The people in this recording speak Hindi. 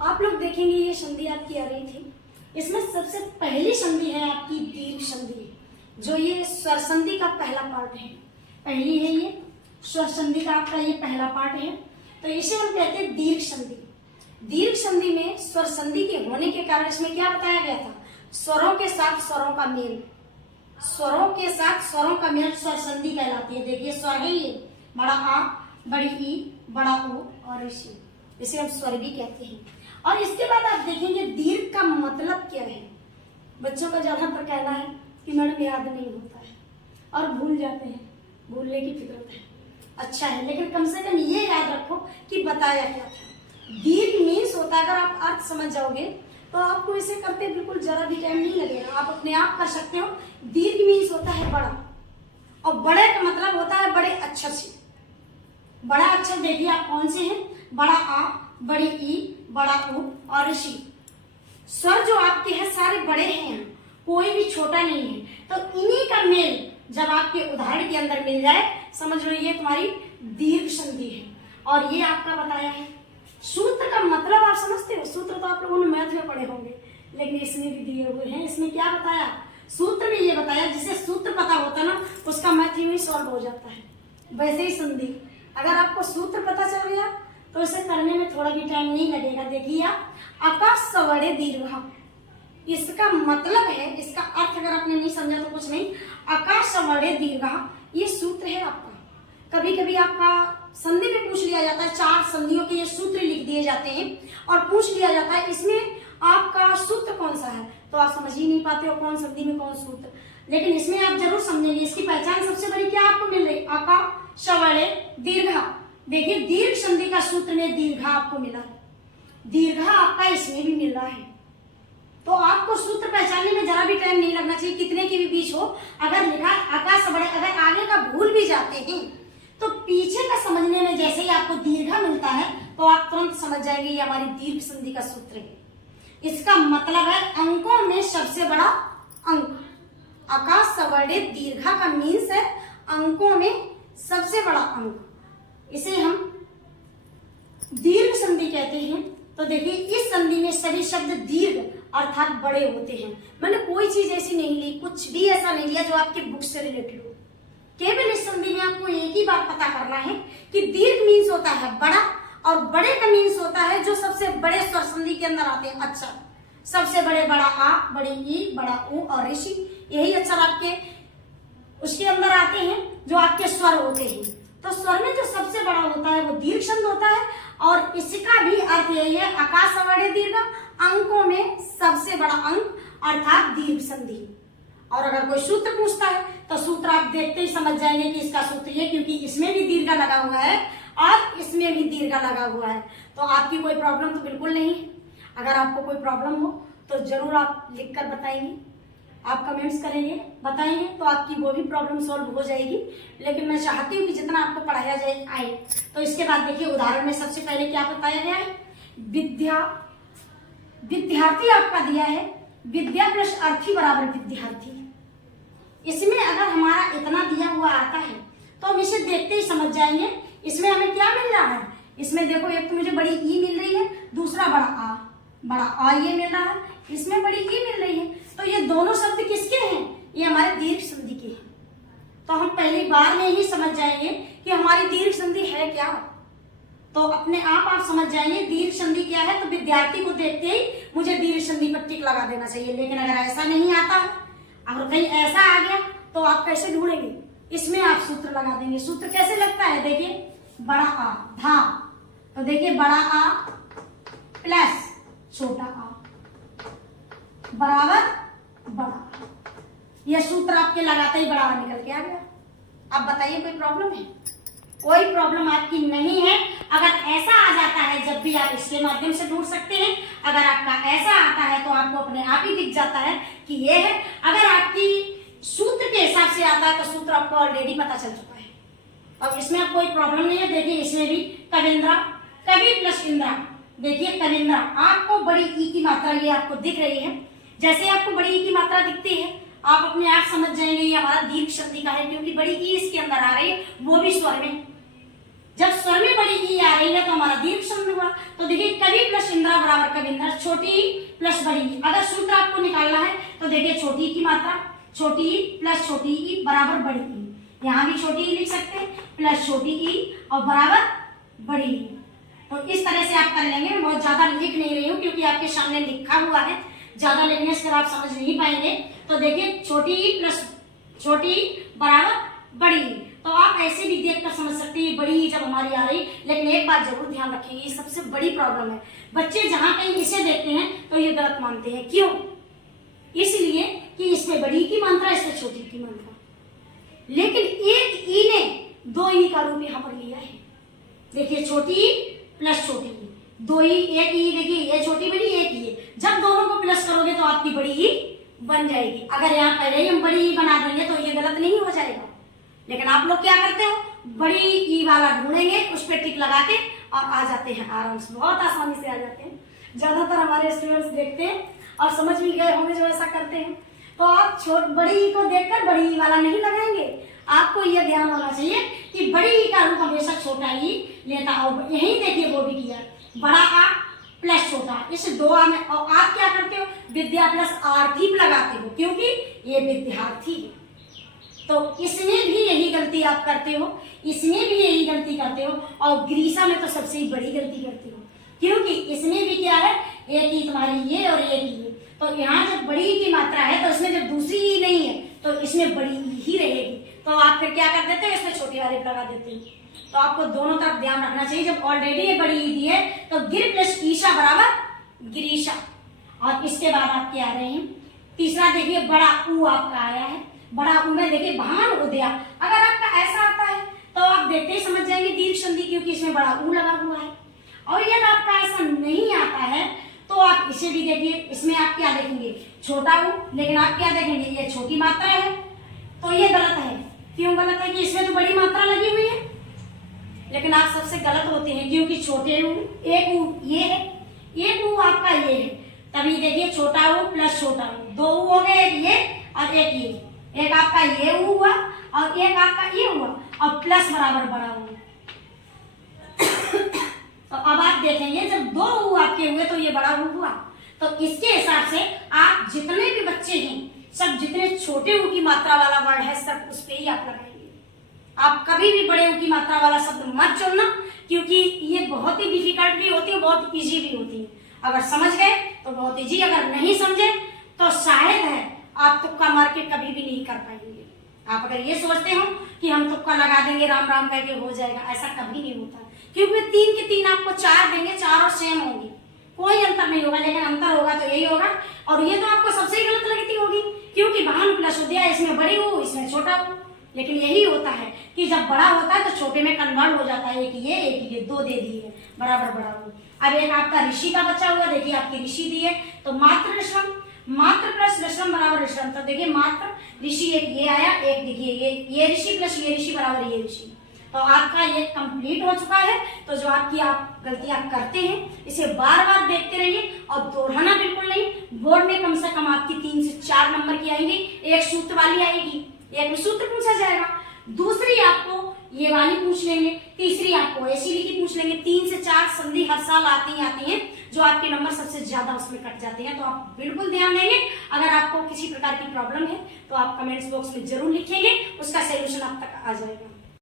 आप लोग देखेंगे ये संधि आपकी आ रही थी। इसमें सबसे पहली संधि है आपकी दीर्घ संधि, जो ये स्वर संधि का पहला पार्ट है। पहली है ये स्वर संधि का आपका ये पहला पार्ट है, तो इसे हम कहते हैं दीर्घ संधि। दीर्घ संधि में स्वर संधि के होने के कारण इसमें क्या बताया गया था, स्वरों के साथ स्वरों का मेल, स्वरों के साथ स्वरों का मेल स्वर संधि कहलाती है। देखिए स्वर है ये, बड़ा आ, बड़ी ई, बड़ा ओ और ऋषि, इसे हम स्वर भी कहते हैं। और इसके बाद आप देखेंगे दीर्घ का मतलब क्या है। बच्चों का ज्यादातर कहना है कि मैडम याद नहीं होता है और भूल जाते हैं, भूलने की फितरत है, अच्छा है, लेकिन कम से कम ये याद रखो कि बताया क्या था। दीर्घ मीन्स होता है, अगर आप अर्थ समझ जाओगे तो आपको इसे करते बिल्कुल जरा भी टाइम नहीं लगेगा, आप अपने आप कर सकते हो। दीर्घ मीन्स होता है बड़ा, और बड़े का मतलब होता है बड़े अक्षर से। बड़ा अक्षर देखिए आप कौन से हैं, बड़ा आ, बड़ी ई, बड़ा उ और ऋषि। स्वर जो आपके हैं सारे बड़े हैं, कोई भी छोटा नहीं है। तो इन्हीं का मेल जब आपके उदाहरण के अंदर मिल जाए, समझ लो ये तुम्हारी दीर्घ संधि है। और ये आपका बताया है। सूत्र का मतलब आप समझते हो, सूत्र तो आप लोगों ने मैथ में पढ़े होंगे, लेकिन इसमें भी दिए हुए हैं। इसमें क्या बताया, सूत्र में ये बताया, जिसे सूत्र पता होता है ना उसका मैथ ही सॉल्व हो जाता है। वैसे ही संधि, अगर आपको सूत्र पता चल गया तो इसे करने में थोड़ा भी टाइम नहीं लगेगा। देखिए आप, आकाश सवड़े दीर्घ, इसका मतलब है, इसका अर्थ अगर आपने नहीं समझा तो कुछ नहीं। आकाश सवड़े दीर्घ ये सूत्र है आपका। कभी कभी आपका संधि में पूछ लिया जाता है, 4 संधियों के ये सूत्र लिख दिए जाते हैं और पूछ लिया जाता है इसमें आपका सूत्र कौन सा है, तो आप समझ ही नहीं पाते हो कौन संधि में कौन सूत्र। लेकिन इसमें आप जरूर समझेंगे। इसकी पहचान सबसे बड़ी क्या आपको मिल रही, आकाश सवड़े दीर्घ। देखिए दीर्घ संधि का सूत्र में दीर्घ आपको मिला है, दीर्घ आपका इसमें भी मिल रहा है। तो आपको सूत्र पहचानने में जरा भी टाइम नहीं लगना चाहिए, कितने के भी बीच हो। अगर लिखा आकाश सवड़े, अगर आगे का भूल भी जाते हैं तो पीछे का समझने में जैसे ही आपको दीर्घ मिलता है तो आप तुरंत समझ जाएंगे ये हमारी दीर्घ संधि का सूत्र है। इसका मतलब है अंकों में सबसे बड़ा अंक। आकाश सवड़े दीर्घ का मीन्स है अंकों में सबसे बड़ा अंक, इसे हम दीर्घ संधि कहते हैं। तो देखिए इस संधि में सभी शब्द दीर्घ अर्थात बड़े होते हैं। मैंने कोई चीज ऐसी नहीं ली, कुछ भी ऐसा नहीं लिया जो आपके बुक से रिलेटेड हो। केवल इस संधि में आपको एक ही बात पता करना है कि दीर्घ मीन्स होता है बड़ा, और बड़े का मीन्स होता है जो सबसे बड़े स्वर संधि के अंदर आते हैं अक्षर। सबसे बड़े बड़ा आ, बड़ी ई, बड़ा उ और ऋषि, यही अक्षर आपके उसके अंदर आते हैं जो आपके स्वर होते हैं। तो स्वर में जो सबसे बड़ा होता है वो दीर्घ संधि होता है, और इसका भी अर्थ यही है, आकाश सवड़े दीर्घ, अंकों में सबसे बड़ा अंक अर्थात दीर्घ संधि। और अगर कोई सूत्र पूछता है तो सूत्र आप देखते ही समझ जाएंगे कि इसका सूत्र ये, क्योंकि इसमें भी दीर्घ लगा हुआ है और इसमें भी दीर्घ लगा हुआ है। तो आपकी कोई प्रॉब्लम तो बिल्कुल नहीं है। अगर आपको कोई प्रॉब्लम हो तो जरूर आप लिखकर बताएंगे, आप कमेंट्स करेंगे, बताएंगे, तो आपकी वो भी प्रॉब्लम सॉल्व हो जाएगी। लेकिन मैं चाहती हूँ कि जितना आपको पढ़ाया जाए आए। तो इसके बाद देखिए उदाहरण में सबसे पहले क्या बताया गया है, विद्यार्थी आपका दिया है, विद्या प्लस अर्थी बराबर विद्यार्थी। इसमें अगर हमारा इतना दिया हुआ आता है तो हम इसे देखते ही समझ जाएंगे इसमें हमें क्या मिल रहा है। इसमें देखो एक तो मुझे बड़ी ई मिल रही है, दूसरा बड़ा आ ये मिल रहा है, इसमें बड़ी ई मिल रही है। तो ये दोनों शब्द किसके हैं, ये हमारे दीर्घ संधि के हैं। तो हम पहली बार में ही समझ जाएंगे कि हमारी दीर्घ संधि है क्या। तो अपने आप समझ जाएंगे दीर्घ संधि क्या है। तो विद्यार्थी को देखते ही मुझे दीर्घ संधि पर टिक लगा देना चाहिए। लेकिन अगर ऐसा नहीं आता है, अगर कहीं ऐसा आ गया तो आप कैसे ढूंढेंगे, इसमें आप सूत्र लगा देंगे। सूत्र कैसे लगता है, देखिए बड़ा आ धा, तो देखिए बड़ा आ प्लस छोटा आ बराबर बड़ा, यह सूत्र आपके लगाते ही बड़ा निकल के आ गया। अब बताइए कोई प्रॉब्लम है, कोई प्रॉब्लम आपकी नहीं है। अगर ऐसा आ जाता है जब भी आप इसके माध्यम से ढूंढ सकते हैं। अगर आपका ऐसा आता है तो आपको अपने आप ही दिख जाता है कि ये है। अगर आपकी सूत्र के हिसाब से आता है तो सूत्र आपको ऑलरेडी पता चल चुका है। अब इसमें अब कोई प्रॉब्लम नहीं है। देखिए इसमें भी कविंद्रा, कवि प्लस इंद्रा, देखिए कविंद्रा, आपको बड़ी ई की मात्रा ये आपको दिख रही है। जैसे आपको बड़ी ई की मात्रा दिखती है आप अपने आप समझ जाएंगे ये हमारा दीर्घ संधि का है, क्योंकि बड़ी ई इसके अंदर आ रही है, वो भी स्वर में। जब स्वर में बड़ी ई आ रही है तो हमारा दीर्घ संधि हुआ। तो देखिए कवि प्लस इंदिरा बराबर कविंदर, छोटी ई प्लस बड़ी ई। अगर सूत्र आपको निकालना है तो देखिए छोटी ई की मात्रा, छोटी ई प्लस छोटी ई बराबर बड़ी ई। यहाँ भी छोटी ई लिख सकते हैं प्लस छोटी ई और बराबर बड़ी ई। तो इस तरह से आप कर लेंगे। मैं बहुत ज्यादा लिख नहीं रही हूँ क्योंकि आपके सामने लिखा हुआ है, ज्यादा लिखने से आप समझ नहीं पाएंगे। तो देखिए छोटी ई प्लस छोटी ई बराबर बड़ी ई। तो आप ऐसे भी देखकर समझ सकते हैं बड़ी ई जब हमारी आ रही। लेकिन एक बात जरूर ध्यान रखेंगे, ये सबसे बड़ी प्रॉब्लम है, बच्चे जहां कहीं इसे देखते हैं तो ये गलत मानते हैं। क्यों? इसलिए कि इसमें बड़ी की मात्रा, इसमें छोटी की मात्रा, लेकिन एक ई ने दो ई का रूप यहाँ पर लिया है। देखिए छोटी ई प्लस छोटी ई, दो ई, एक ई, देखिए ये छोटी बड़ी एक ई है। जब दोनों को प्लस करोगे तो आपकी बड़ी ई बन जाएगी। अगर यहाँ पहले ही हम बड़ी ई बना देंगे तो ये गलत नहीं हो जाएगा। लेकिन आप लोग क्या करते हो, बड़ी ई वाला ढूंढेंगे, उस पर टिक लगा के और आ जाते हैं आराम से, बहुत आसानी से आ जाते हैं। ज्यादातर हमारे स्टूडेंट्स देखते हैं और समझ भी गए होंगे जो ऐसा करते हैं। तो आप बड़ी ई को देखकर बड़ी ई वाला नहीं लगाएंगे। आपको यह ध्यान होना चाहिए कि बड़ी ई का रूप हमेशा छोटा ई लेता। और यही देखिए वो भी किया, बड़ा आ प्लस छोटा, इस दो आ में। और आप क्या करते हो, विद्या प्लस आर्थिक लगाते हो क्योंकि ये विद्यार्थी है। तो इसमें भी यही गलती आप करते हो, इसमें भी यही गलती करते हो। और ग्रीसा में तो सबसे बड़ी गलती करते हो क्योंकि इसमें भी क्या है, एक ही तुम्हारी ये और एक ही। तो यहाँ जब बड़ी की मात्रा है तो इसमें जब दूसरी ई नहीं है तो इसमें बड़ी ई ही रहेगी। तो आप फिर क्या कर देते हैं, इसमें छोटी वाले लगा देते हैं। तो आपको दोनों तरफ ध्यान रखना चाहिए। जब ऑलरेडी ये बड़ी ई दी है तो गिर प्लस ईशा बराबर गिरीशा। और इसके बाद आप क्या आ रहे हैं, तीसरा देखिए बड़ा ऊ आपका आया है। बड़ा ऊ में देखिए भान उदया, अगर आपका ऐसा आता है तो आप देखते ही समझ जाएंगे दीर्घ संधि, क्योंकि इसमें बड़ा ऊ लगा हुआ है। और यदि आपका ऐसा नहीं आता है तो आप इसे भी देखिए, इसमें आप क्या देखेंगे, छोटा ऊ, लेकिन आप क्या देखेंगे, ये छोटी मात्रा है। तो ये गलत है। क्यों गलत है कि इसमें तो बड़ी मात्रा लगी हुई है। लेकिन आप सबसे गलत होते हैं क्योंकि छोटे ऊ, एक ऊ ये है, एक ऊ आपका ये है। तभी देखिए छोटा ऊ प्लस छोटा ऊ, दो ऊ हो गए, एक ये और एक ये। एक आपका ये ऊ हुआ और एक आपका ये हुआ और प्लस बराबर बड़ा ऊ। तो अब आप देखेंगे जब दो ऊ आपके हुए तो ये बड़ा ऊ हुआ। तो इसके हिसाब से आप जितने भी बच्चे हैं, सब जितने छोटे ऊ की मात्रा वाला वर्ड है सब उस पर ही आप लगाएंगे। आप कभी भी बड़े ऊ की मात्रा वाला शब्द मत चुनना क्योंकि ये बहुत ही डिफिकल्ट भी होती है, बहुत इजी भी होती है। अगर समझ गए तो बहुत इजी, अगर नहीं समझे तो शायद है आप तुक्का मार के कभी भी नहीं कर पाएंगे। आप अगर ये सोचते हो कि हम तुक्का लगा देंगे राम राम करके हो जाएगा, ऐसा कभी नहीं होता। क्योंकि 3 के 3 आपको 4 देंगे, चारों सेम होंगे, कोई अंतर नहीं होगा। लेकिन अंतर होगा तो यही होगा। और ये तो आपको सबसे गलत लगती होगी क्योंकि भान प्लस उदया, इसमें बड़ी हो इसमें छोटा हो। लेकिन यही होता है कि जब बड़ा होता है तो छोटे में कन्वर्ट हो जाता है। एक ये दो दे दिए बराबर बड़ा हो। अब एक आपका ऋषि का बचा हुआ, देखिए आपकी ऋषि दी है तो मात्र ऋषम, मात्र प्लस ऋषम बराबर ऋषम। तो देखिए मात्र ऋषि एक ये आया, एक देखिए ये ऋषि प्लस ये ऋषि बराबर ये ऋषि। तो आपका ये कंप्लीट हो चुका है। तो जो आपकी आप गलतियां करते हैं इसे बार बार देखते रहिए और दोहराना बिल्कुल नहीं। बोर्ड में कम से कम आपकी 3 से 4 नंबर की आएंगी, एक सूत्र वाली आएगी, एक सूत्र पूछा जाएगा, दूसरी आपको ये वाली पूछ लेंगे, तीसरी आपको ऐसी लिखी पूछ लेंगे। 3 से 4 संधि हर साल आती हैं जो आपके नंबर सबसे ज्यादा उसमें कट जाते हैं। तो आप बिल्कुल ध्यान देंगे। अगर आपको किसी प्रकार की प्रॉब्लम है तो आप कमेंट्स बॉक्स में जरूर लिखेंगे, उसका सोल्यूशन आप तक आ जाएगा।